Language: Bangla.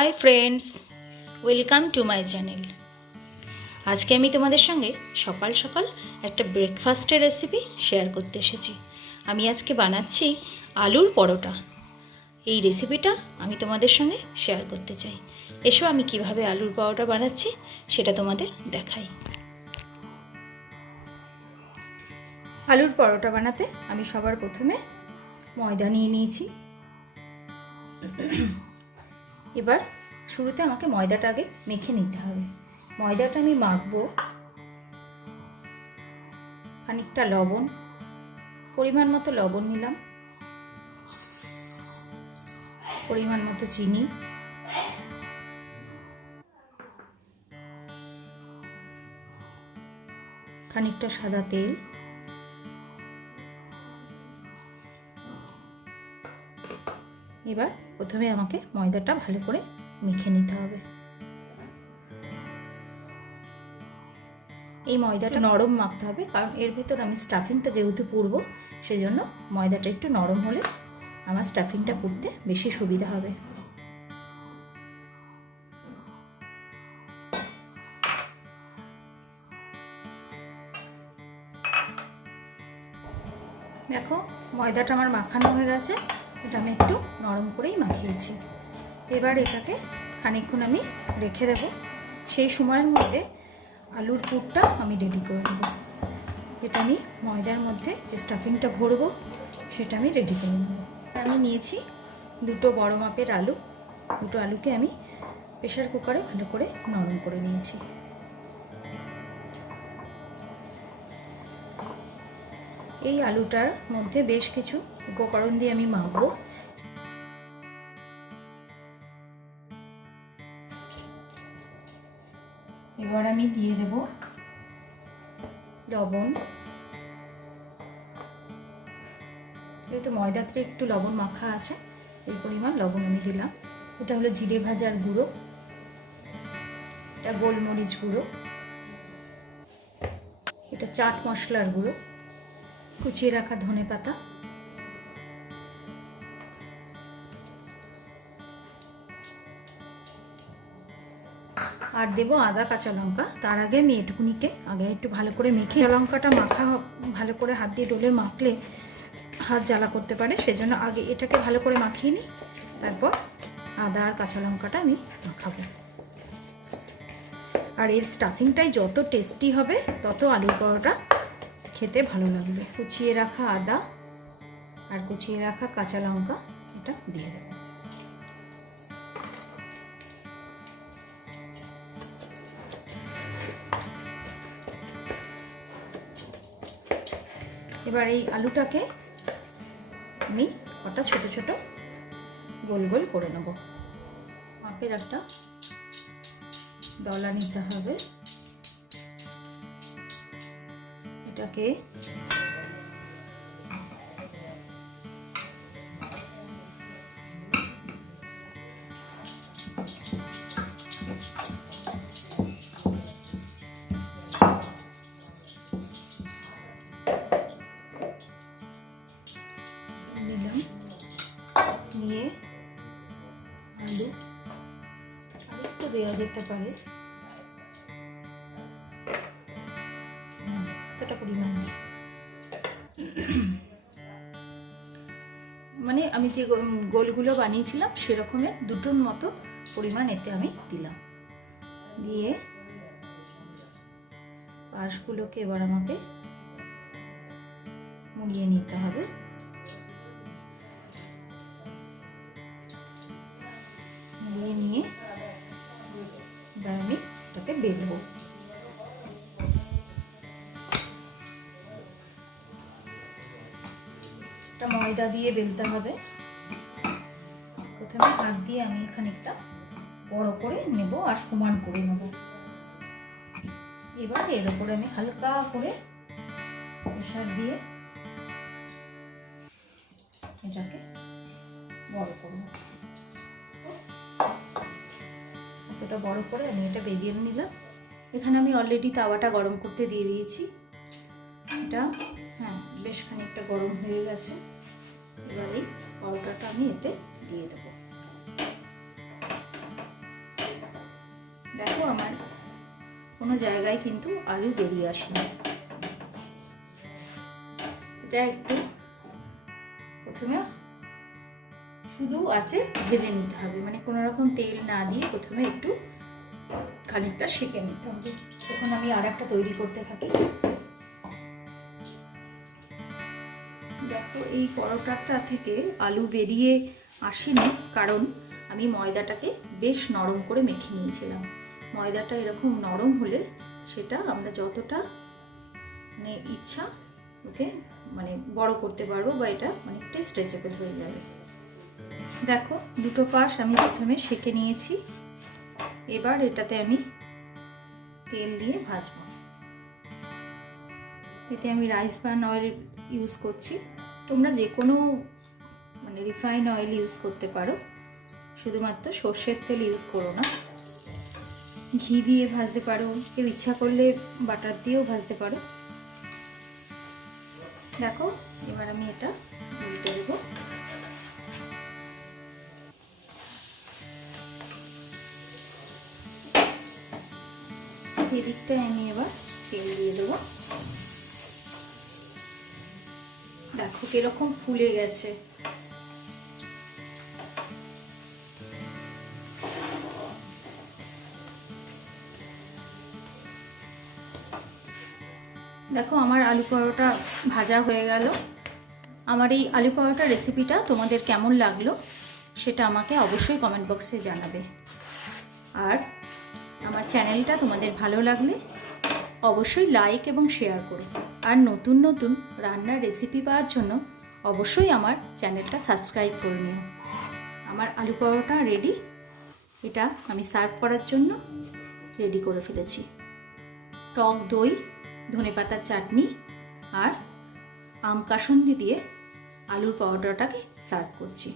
Hi friends, welcome to my channel. আজকে আমি তোমাদের সঙ্গে সকাল সকাল একটা ব্রেকফাস্টের রেসিপি শেয়ার করতে এসেছি। আমি আজকে বানাচ্ছি আলুর পরোটা। এই রেসিপিটা আমি তোমাদের সঙ্গে শেয়ার করতে চাই। এসো আমি কিভাবে আলুর পরোটা বানাচ্ছি সেটা তোমাদের দেখাই। আলুর পরোটা বানাতে আমি সবার প্রথমে ময়দা নিয়ে নিয়েছি। এবার শুরুতে আমাকে ময়দাটা আগে মেখে নিতে হবে। ময়দাটা আমি মাখবো। খানিকটা লবণ, পরিমাণ মতো লবণ নিলাম, পরিমাণ মতো চিনি, খানিকটা সাদা তেল, এবার প্রথমে আমাকে ময়দাটা ভালো করে মেখে নিতে হবে। এই ময়দাটা নরম মাখতে হবে, কারণ এর ভেতর আমি স্টাফিংটা যেহেতু পুরবো, সেজন্য ময়দাটা একটু নরম হলে আমার স্টাফিংটা পুরতে বেশি সুবিধা হবে। দেখো ময়দাটা আমার মাখানো হয়ে গেছে। এটা আমি একটু নরম করেই মাখিয়েছি। এবার এটাকে খানিকক্ষণ আমি রেখে দেব। সেই সময়ের মধ্যে আলুর পুরটা আমি রেডি করে নেব। এটা আমি ময়দার মধ্যে যে স্টাফিংটা ভরবো সেটা আমি রেডি করে নেব। আমি নিয়েছি দুটো বড় মাপের আলু। দুটো আলুকে আমি প্রেসার কুকারে ভালো করে নরম করে নিয়েছি। এই আলুটার মধ্যে বেশ কিছু উপকরণ দিয়ে আমি মাখবো। এবার আমি দিয়ে দেব লবণ। যেহেতু ময়দাতে একটু লবণ মাখা আছে, এই পরিমাণ লবণ আমি দিলাম। এটা হলো জিরে ভাজার গুঁড়ো, এটা গোলমরিচ গুঁড়ো, এটা চাট মশলার গুঁড়ো, কুচিয়ে রাখা ধনেপাতা, আর দেবো আদা কাঁচা লঙ্কা। তার আগে আমি এটুকুনিকে আগে একটু ভালো করে মেখে, কাঁচা লঙ্কাটা মাখা ভালো করে হাত দিয়ে ডলে মাখলে হাত জ্বালা করতে পারে, সেজন্য আগে এটাকে ভালো করে মাখিয়ে নিই, তারপর আদা আর কাঁচা লঙ্কাটা আমি মাখাবো। আর এর স্টাফিংটাই যত টেস্টি হবে তত আলুর পরোটা খেতে ভালো লাগবে। কুচিয়ে রাখা আদা আর কুচিয়ে রাখা কাঁচা লঙ্কা এটা দিয়ে দেবো। এবার এই আলুটাকে আমি কটা ছোট ছোট গোল গোল করে নেব। মাপের একটা দলা নিতে হবে। এটাকে নিয়ে আলু আরেকটু দেওয়া যেতে পারে, এতটা পরিমাণ দিই। মানে আমি যে গোলগুলো বানিয়েছিলাম সেরকমের দুটোর মতো পরিমাণ এতে আমি দিলাম। দিয়ে পাশগুলোকে এবার আমাকে মুড়িয়ে নিতে হবে। মুড়িয়ে নিয়ে এবার আমি এটাকে বেলবো। এটা ময়দা দিয়ে বেলতে হবে। প্রথমে হাত দিয়ে আমি খানিকটা বড় করে নেব আর সমান করে নেব। এবার এর উপরে আমি হালকা করে প্রেসার দিয়ে এটাকে বড় করব। এতটা বড় করে আমি এটা বেরিয়ে নিলাম। এখানে আমি অলরেডি তাওয়াটা গরম করতে দিয়ে দিয়েছি। এটা বেশ খানিকটা গরম হয়ে গেছে। এবার এই পরোটাটা আমি এতে দিয়ে দেব। দেখো আমার কোনো জায়গায় কিন্তু আলু বেরিয়ে আসেনি। এটা একটু প্রথমে শুধু আছে ভেজে নিতে হবে, মানে কোনো রকম তেল না দিয়ে প্রথমে একটু খানিকটা সেঁকে নিতে হবে। তখন আমি আর একটা তৈরি করতে থাকি। দেখো এই পরোটাটা থেকে আলু বেরিয়ে আসেনি, কারণ আমি ময়দাটাকে বেশ নরম করে মেখে নিয়েছিলাম। ময়দাটা এরকম নরম হলে সেটা আমরা যতটা মানে ইচ্ছা ওকে মানে বড় করতে পারবো, বা এটা অনেকটা স্ট্রেচেবল হয়ে যাবে। দেখো দুটো পাশ আমি প্রথমে সেঁকে নিয়েছি। এবার এটাতে আমি তেল দিয়ে ভাজবো। এতে আমি রাইস ব্রান অয়েল ইউজ করছি। তোমরা যে কোনো মানে রিফাইন অয়েল ইউজ করতে পারো, শুধুমাত্র সর্ষের তেল ইউজ করো না। ঘি দিয়ে ভাজতে পারো, কেউ ইচ্ছা করলে বাটার দিয়েও ভাজতে পারো। দেখো এবার আমি এটা উল্টে দেবো। এদিকটায় আমি এবার তেল দিয়ে দেবো। দেখো কিরকম ফুলে গেছে। দেখো আমার আলু পরোটা ভাজা হয়ে গেল। আমার এই আলু পরোটা রেসিপিটা তোমাদের কেমন লাগলো সেটা আমাকে অবশ্যই কমেন্ট বক্সে জানাবে। আর আমার চ্যানেলটা তোমাদের ভালো লাগলে অবশ্যই লাইক এবং শেয়ার করো। আর নতুন নতুন রান্নার রেসিপি পাওয়ার জন্য অবশ্যই আমার চ্যানেলটা সাবস্ক্রাইব করে নিও। আমার আলু পরোটা রেডি। এটা আমি সার্ভ করার জন্য রেডি করে ফেলেছি। টক দই, ধনেপাতার চাটনি আর আম কাসুন্দি দিয়ে আলুর পরোটাটাকে সার্ভ করছি।